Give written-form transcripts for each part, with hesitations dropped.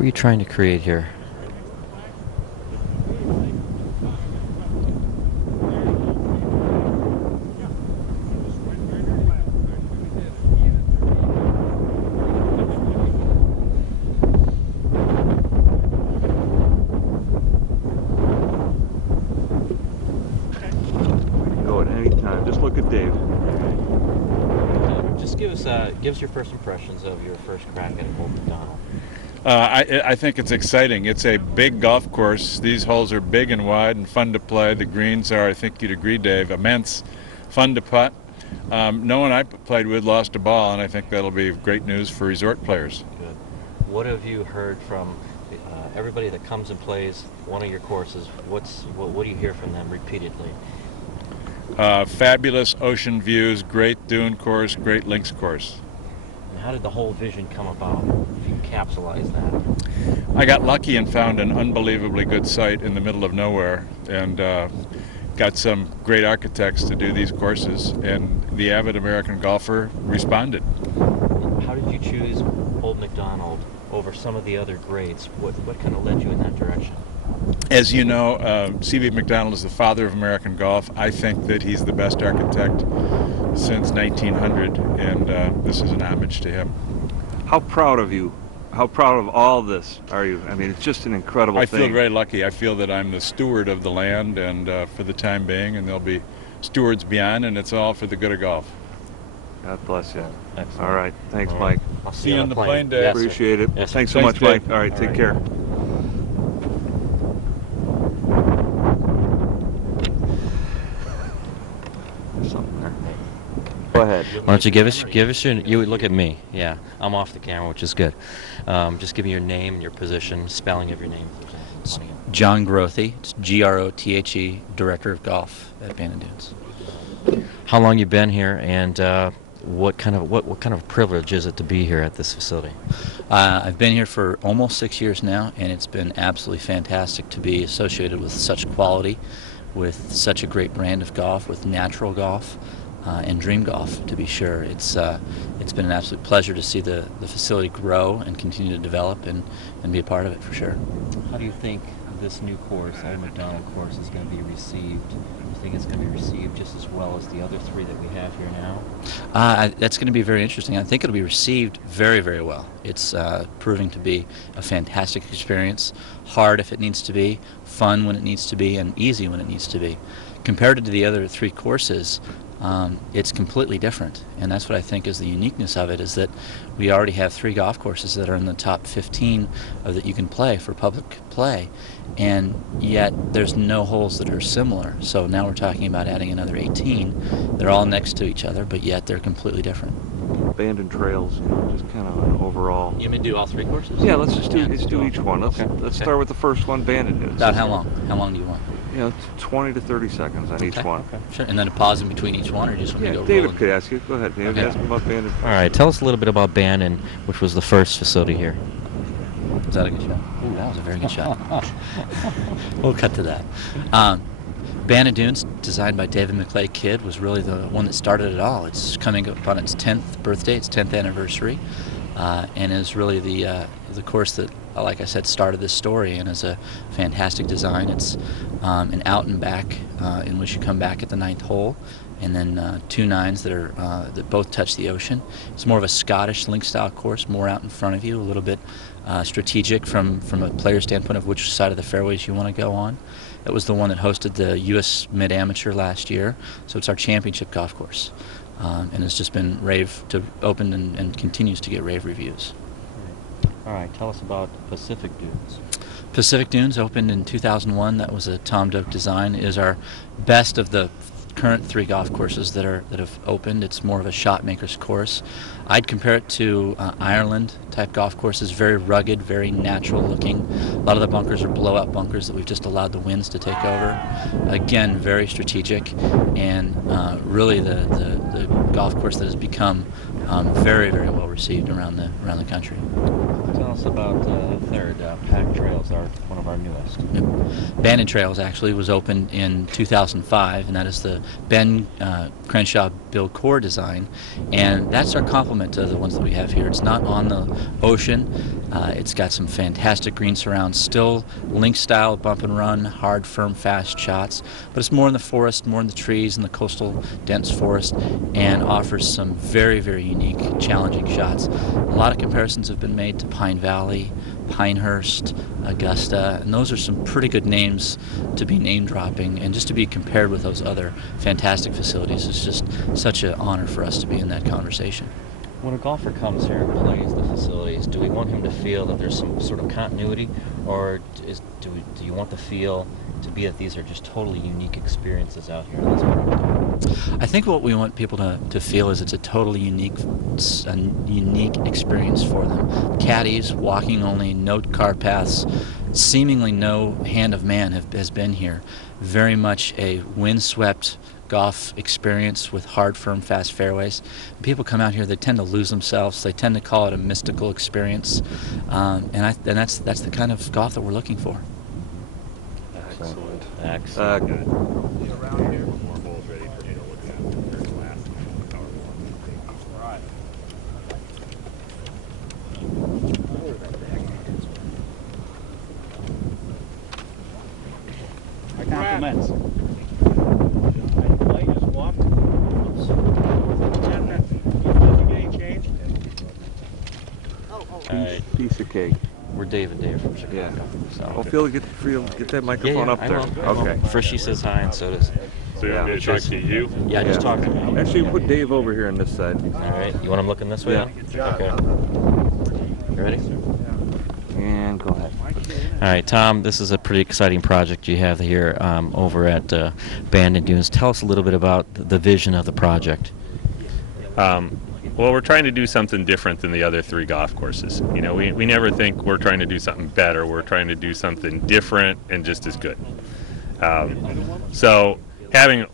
were you trying to create here? Go at any time. Just look at Dave. Just give us your first impressions of your first crack at Old MacDonald. I think it's exciting. It's a big golf course. These holes are big and wide and fun to play. The greens are, I think you'd agree, Dave, immense, fun to putt. No one I played with lost a ball, and I think that'll be great news for resort players. Good. What have you heard from everybody that comes and plays one of your courses? What do you hear from them repeatedly? Fabulous ocean views, great dune course, great links course. And how did the whole vision come about, if you capsulize that? I got lucky and found an unbelievably good site in the middle of nowhere, and got some great architects to do these courses, and the avid American golfer responded. How did you choose Old MacDonald over some of the other greats? What kind of led you in that direction? As you know, C.B. Macdonald is the father of American golf. I think that he's the best architect since 1900, and this is an homage to him. How proud of you? How proud of all this are you? I mean, it's just an incredible thing. I feel very lucky. I feel that I'm the steward of the land, and for the time being, and there'll be stewards beyond, and it's all for the good of golf. God bless you. Excellent. All right. Thanks, Mike. I'll See you on the plane, Dave. Yes, sir. Appreciate it. Yes, sir. Thanks so Thanks, much, Mike. Dave. All right. Take care. There's something there. Go ahead. Why don't you give us your, you would look at me. Yeah, I'm off the camera, which is good. Just give me your name and your position, spelling of your name. John Grothe, it's G-R-O-T-H-E, Director of Golf at Bandon Dunes. How long you been here, and what kind of privilege is it to be here at this facility? I've been here for almost 6 years now, and it's been absolutely fantastic to be associated with such quality, with such a great brand of golf, with natural golf, and dream golf, to be sure. It's been an absolute pleasure to see the facility grow and continue to develop and be a part of it, for sure. How do you think this new course, Old MacDonald course, is going to be received? Do you think it's going to be received just as well as the other three that we have here now? That's going to be very interesting. I think it'll be received very, very well. It's proving to be a fantastic experience, hard if it needs to be, fun when it needs to be, and easy when it needs to be. Compared to the other three courses, it's completely different, and that's what I think is the uniqueness of it, is that we already have 3 golf courses that are in the top 15 that you can play for public play, and yet there's no holes that are similar. So now we're talking about adding another 18. They're all next to each other, but yet they're completely different. Bandon trails, you know, just kind of an overall. You mean do all 3 courses? Yeah, let's just do each one. Let's start with the first one, Bandon Dunes. About how long? How long do you want? You know, 20 to 30 seconds on each one. Okay. Sure. And then a pause in between each one, or just want Yeah, to go David rolling? could ask you. Go ahead, David. Okay. Ask him about Bandon. All right, tell us a little bit about Bandon, which was the first facility here. Was that a good shot? Ooh, that was a very good shot. We'll cut to that. Bandon Dunes, designed by David McClay Kidd, was really the one that started it all. It's coming up on its 10th birthday, its 10th anniversary, and is really the course that, like I said, started this story, and is a fantastic design. It's an out and back in which you come back at the 9th hole, and then 2 9s that are that both touch the ocean. It's more of a Scottish link style course, more out in front of you, a little bit strategic from a player standpoint of which side of the fairways you want to go on. It was the one that hosted the U.S. Mid-Amateur last year, so it's our championship golf course, and it's just been opened and continues to get rave reviews. All right, tell us about Pacific Dunes. Pacific Dunes opened in 2001. That was a Tom Doak design. It is our best of the current 3 golf courses that have opened. It's more of a shot maker's course. I'd compare it to Ireland type golf courses, very rugged, very natural looking. A lot of the bunkers are blowout bunkers that we've just allowed the winds to take over. Again, very strategic, and really the golf course that has become very, very well received around the country. Tell us about third. Pack trails are one of our newest. Yep. Bandon Trails actually was opened in 2005, and that is the Ben Crenshaw Bill Core design, and that's our complement to the ones that we have here. It's not on the ocean. It's got some fantastic green surrounds, still link style, bump and run, hard, firm, fast shots, but it's more in the forest, more in the trees, in the coastal dense forest, and offers some very, very unique, challenging shots. A lot of comparisons have been made to Pine Valley, Pinehurst, Augusta, and those are some pretty good names to be name dropping, and just to be compared with those other fantastic facilities is just such an honor for us to be in that conversation. When a golfer comes here and plays the facilities, do we want him to feel that there's some sort of continuity, or do you want the feel to be that these are just totally unique experiences out here? I think what we want people to feel is it's a totally unique experience for them. Caddies, walking only, no car paths, seemingly no hand of man has been here. Very much a windswept golf experience with hard, firm, fast fairways. When people come out here, they tend to lose themselves. They tend to call it a mystical experience, and that's the kind of golf that we're looking for. Excellent. Excellent. My compliments. Alright, Piece of cake. we're Dave and Dave from Chicago. Yeah. So. Oh, Phil, get that microphone Yeah, up I there. will. Okay. First she says hi, and so does. So you want me to talk to you? Yeah, just talk to me. Actually, put Dave over here on this side. All right. You want him looking this way? Yeah. Then? Okay. You ready? And go ahead. All right, Tom. This is a pretty exciting project you have here over at Bandon Dunes. Tell us a little bit about the vision of the project. Well, we're trying to do something different than the other three golf courses. You know, we never think we're trying to do something better. We're trying to do something different and just as good. So having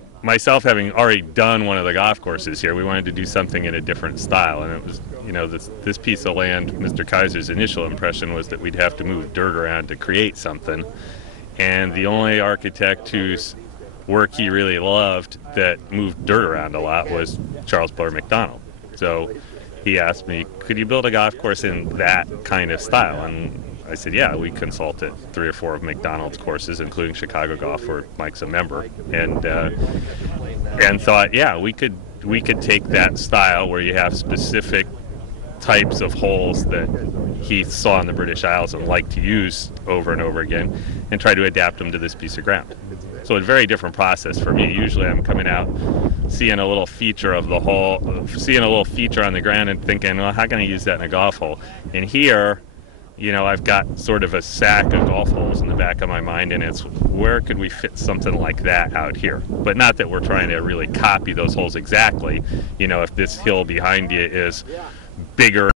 already done one of the golf courses here, we wanted to do something in a different style. And it was, you know, this piece of land, Mr. Keiser's initial impression was that we'd have to move dirt around to create something. And the only architect whose work he really loved that moved dirt around a lot was Charles Macdonald. So he asked me, could you build a golf course in that kind of style? And I said, yeah. We consulted 3 or 4 of McDonald's courses, including Chicago Golf, where Mike's a member, and thought, yeah, we could take that style where you have specific types of holes that he saw in the British Isles and liked to use over and over again, and try to adapt them to this piece of ground. So it's a very different process for me. Usually I'm coming out, seeing a little feature of the hole, seeing a little feature on the ground and thinking, well, how can I use that in a golf hole? And here, you know, I've got sort of a sack of golf holes in the back of my mind, and it's where could we fit something like that out here? But not that we're trying to really copy those holes exactly. You know, if this hill behind you is bigger